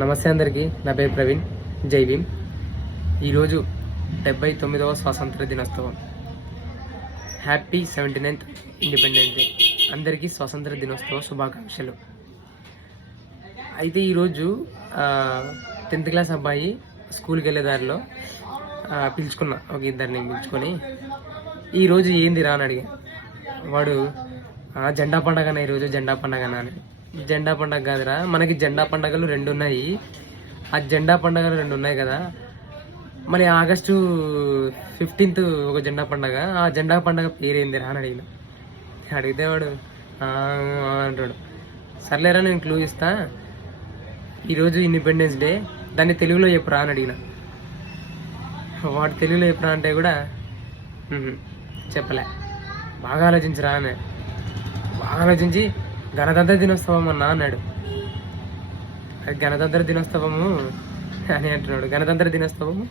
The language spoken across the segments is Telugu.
నమస్తే అందరికీ, నా పేరు ప్రవీణ్. జై భీమ్. ఈరోజు 79వ స్వాతంత్ర దినోత్సవం. Happy 79th independence day. అందరికీ స్వాతంత్ర దినోత్సవ శుభాకాంక్షలు. అయితే ఈరోజు 10th క్లాస్ అబ్బాయి స్కూల్కి వెళ్ళే దారిలో పిలుచుకున్నా, ఒక ఇద్దరిని పిలుచుకొని ఈరోజు ఏంది రా అని అడిగా. వాడు జెండా పండగనా, ఈరోజు జెండా పండగనా అని. జెండా పండగ కాదురా, మనకి జెండా పండగలు రెండు ఉన్నాయి. ఆ జెండా పండగలు రెండు ఉన్నాయి కదా, మరి ఆగస్టు 15th ఒక జెండా పండగ, ఆ జెండా పండగ పేరేందిరా అని అడిగితే వాడు అంటాడు. సర్లేరా, నేను క్లూ ఇస్తా, ఈరోజు ఇండిపెండెన్స్ డే, దాన్ని తెలుగులో చెప్పురా అని అడిగిన. వాడు తెలుగులో చెప్పురా అంటే కూడా చెప్పలే. బాగా ఆలోచించరా అని. బాగా ఆలోచించి గణతంత్ర దినోత్సవం అన్నా అన్నాడు. అది గణతంత్ర దినోత్సవము అని అంటున్నాడు. గణతంత్ర దినోత్సవము,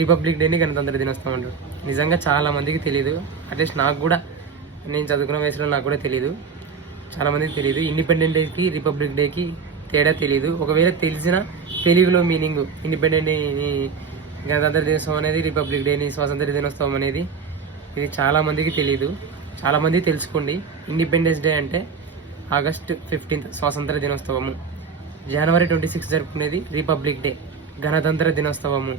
రిపబ్లిక్ డేని గణతంత్ర దినోత్సవం అంటాడు. నిజంగా చాలా మందికి తెలియదు, అట్లీస్ట్ నాకు కూడా, నేను చదువుకున్న వయసులో నాకు కూడా తెలియదు, చాలామందికి తెలియదు. ఇండిపెండెంట్ డేకి రిపబ్లిక్ డేకి తేడా తెలియదు. ఒకవేళ తెలిసిన తెలుగులో మీనింగ్, ఇండిపెండెంట్ డేని గణతంత్ర దినోత్సవం అనేది, రిపబ్లిక్ డేని స్వాతంత్ర దినోత్సవం అనేది, ఇది చాలామందికి తెలియదు. చాలామంది తెలుసుకోండి. ఇండిపెండెన్స్ డే అంటే ఆగస్ట్ 15th స్వాతంత్ర దినోత్సవము. జనవరి 26 జరుపుకునేది రిపబ్లిక్ డే, గణతంత్ర దినోత్సవము.